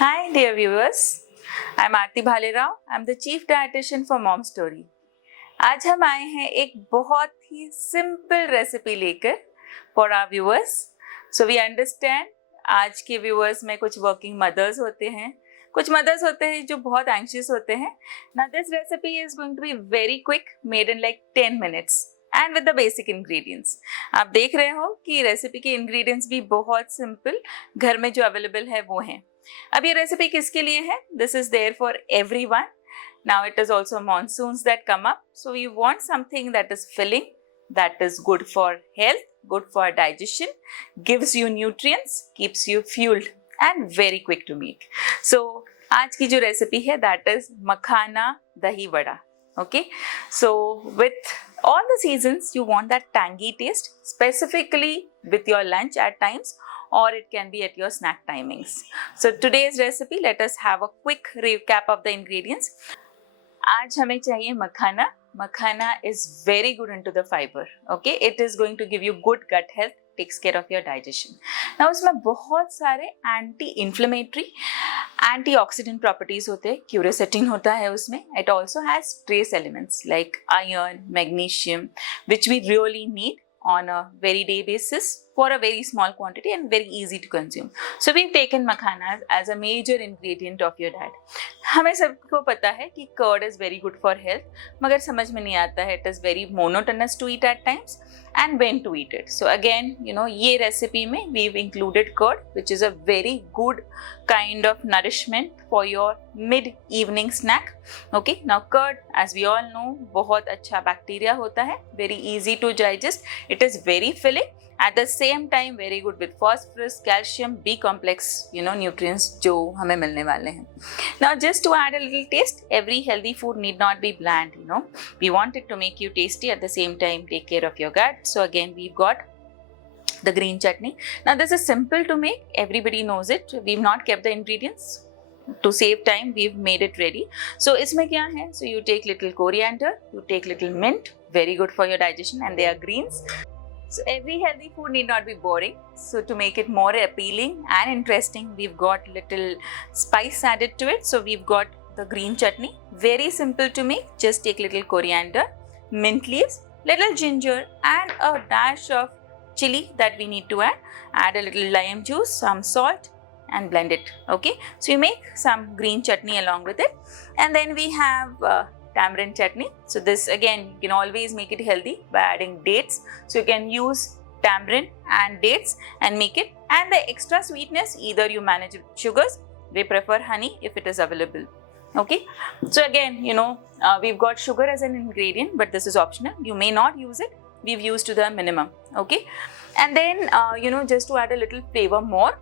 Hi, dear viewers. I'm Aarti Bhalerao. I'm the Chief Dietitian for Mom Story. आज हम आए हैं एक बहुत ही सिंपल रेसिपी लेकर for our viewers. So we understand आज के व्यूअर्स में कुछ वर्किंग मदर्स होते हैं, कुछ मदर्स होते हैं जो बहुत एंग्शियस होते हैं. Now this recipe is going to be very quick, made in like 10 minutes and with the basic ingredients. आप देख रहे हो कि रेसिपी के इंग्रेडिएंट्स भी बहुत सिंपल घर में जो अवेलेबल है वो हैं. अब ये रेसिपी किसके लिए है? This is there for everyone. Now it is also monsoons that come up, so we want something that is filling, that is good for health, good for digestion, gives you nutrients, keeps you fueled and very quick to make. So आज की जो recipe है that is मखाना दही vada. Okay, so with all the seasons you want that tangy taste, specifically with your lunch at times, or it can be at your snack timings. So today's recipe, let us have a quick recap of the ingredients. आज हमें चाहिए मखाना. मखाना is very good into the fiber. Okay, it is going to give you good gut health, takes care of your digestion. Now उसमें बहुत सारे anti-inflammatory, antioxidant properties होते हैं. Quercetin होता है उसमें. It also has trace elements like iron, magnesium, which we really need on a very day basis for a very small quantity and very easy to consume. So we've taken makhanas as a major ingredient of your diet. हमें सबको पता है कि curd is very good for health, मगर समझ में नहीं आता है, it is very monotonous to eat at times and when to eat it. So again, ये recipe में we've included curd, which is a very good kind of nourishment for your mid-evening snack. Okay, now curd, as we all know, बहुत अच्छा bacteria होता है, very easy to digest, it is very filling. At the same time, very good with phosphorus, calcium, B complex, nutrients जो हमें मिलने वाले हैं. Now, just to add a little taste, every healthy food need not be bland. We want it to make you tasty at the same time, take care of your gut. So again, we've got the green chutney. Now, this is simple to make. Everybody knows it. We've not kept the ingredients. To save time, we've made it ready. So, इसमें क्या है? So, you take little coriander, you take little mint, very good for your digestion, and they are greens. So every healthy food need not be boring. So to make it more appealing and interesting, we've got little spice added to it. So we've got the green chutney, very simple to make. Just take little coriander, mint leaves, little ginger and a dash of chili that we need to add. Add a little lime juice, some salt and blend it. Okay, so you make some green chutney along with it. And then we have tamarind chutney. So this again, you can always make it healthy by adding dates. So you can use tamarind and dates and make it. And the extra sweetness, either you manage with sugars. We prefer honey if it is available. Okay. So again, we've got sugar as an ingredient, but this is optional. You may not use it. We've used to the minimum. Okay. And then, just to add a little flavor more,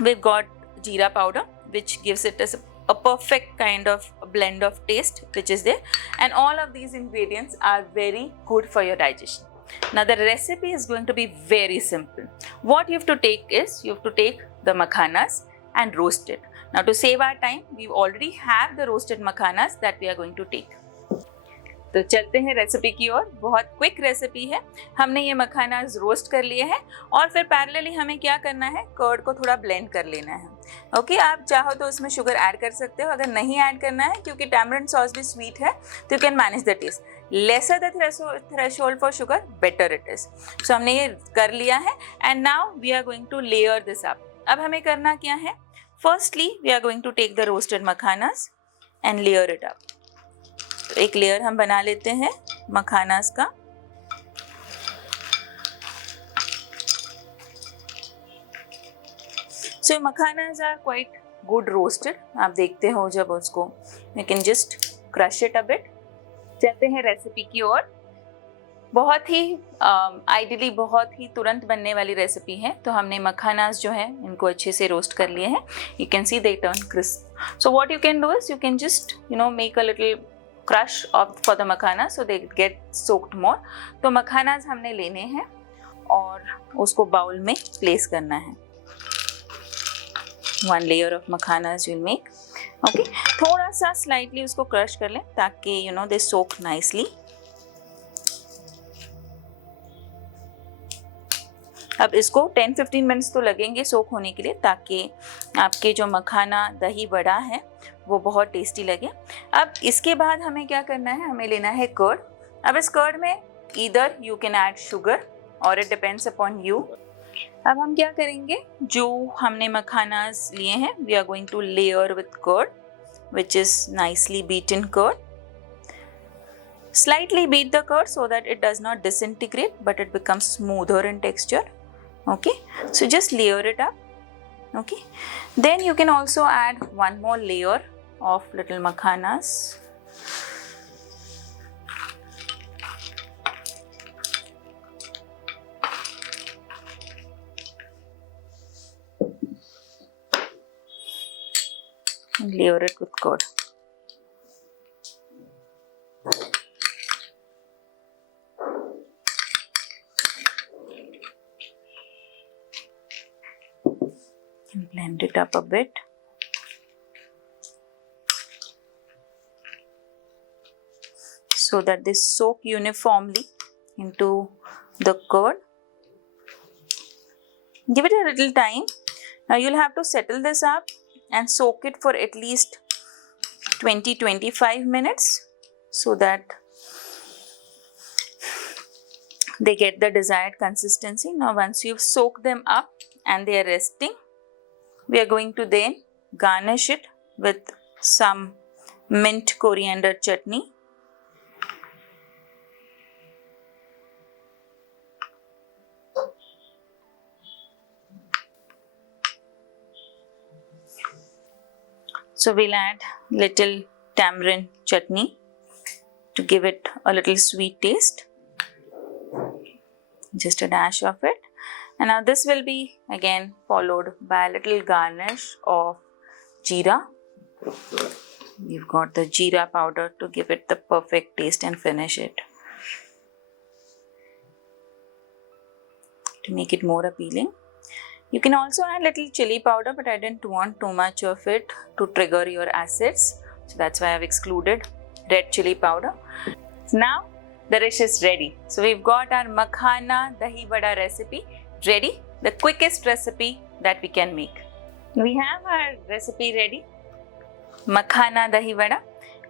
we've got jeera powder, which gives it a perfect kind of blend of taste which is there, and all of these ingredients are very good for your digestion. Now the recipe is going to be very simple. What you have to take is, you have to take the makhanas and roast it. Now to save our time, we already have the roasted makhanas that we are going to take. तो चलते हैं recipe की ओर. बहुत quick recipe है. हमने ये मखानास roast कर लिए हैं और फिर पैरेलली हमें क्या करना है, कर्ड को थोड़ा ब्लेंड कर लेना है. ओके, आप चाहो तो उसमें शुगर ऐड कर सकते हो. अगर नहीं ऐड करना है, क्योंकि टैमरिंड सॉस भी स्वीट है, तो you can manage the taste. Lesser the threshold for sugar, better it is. So हमने ये कर लिया है and now we are going to layer this up. अब हमें करना क्या है, firstly we are going to take the roasted makhanas and layer it up. तो एक लेयर हम बना लेते हैं मखानास का. So makhanas are quite good roasted. आप देखते हो जब उसको, you can just crush it a bit. चलते हैं रेसिपी की ओर. बहुत ही आइडियली बहुत ही तुरंत बनने वाली रेसिपी है. तो हमने मखानास जो है इनको अच्छे से रोस्ट कर लिए हैं. You can see they turn crisp. So what you can do is, you can just make a little crush for the makhana so they get soaked more. तो मखानास हमने लेने हैं और उसको बाउल में प्लेस करना है. One layer of makhanas you'll make. Okay, थोड़ा सा स्लाइटली उसको क्रश कर लें ताकि they soak nicely. अब इसको 10-15 मिनट्स तो लगेंगे सोक होने के लिए, ताकि आपके जो मखाना दही बड़ा है वो बहुत टेस्टी लगे। अब इसके बाद हमें क्या करना है, हमें लेना है कर्ड। अब इस कर्ड में either you can add sugar और इट डिपेंड्स अपॉन यू। अब हम क्या करेंगे, जो हमने मखानास लिए हैं we are going to layer with curd which is nicely beaten curd. Slightly beat the curd so that it does not disintegrate but it becomes smoother in texture. Okay, so just layer it up. Okay, then you can also add one more layer of little makhanas. And layer it with curd. And blend it up a bit. So that they soak uniformly into the curd. Give it a little time. Now you'll have to settle this up and soak it for at least 20-25 minutes so that they get the desired consistency. Now once you've soaked them up and they are resting, we are going to then garnish it with some mint coriander chutney. So we'll add little tamarind chutney to give it a little sweet taste. Just a dash of it. And now this will be again followed by a little garnish of jeera. We've got the jeera powder to give it the perfect taste and finish it. To make it more appealing. You can also add little chili powder, but I didn't want too much of it to trigger your acids. So that's why I've excluded red chili powder. Now the dish is ready. So we've got our makhana dahi vada recipe ready, the quickest recipe that we can make. We have our recipe ready. Makhana dahi vada,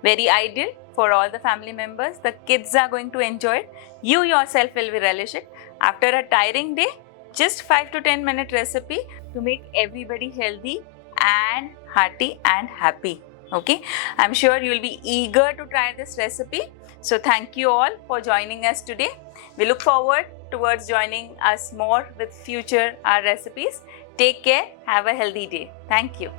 very ideal for all the family members. The kids are going to enjoy it. You yourself will relish it. After a tiring day, just 5 to 10 minute recipe to make everybody healthy and hearty and happy. Okay, I'm sure you'll be eager to try this recipe. So thank you all for joining us today. We look forward towards joining us more with future recipes. Take care. Have a healthy day. Thank you.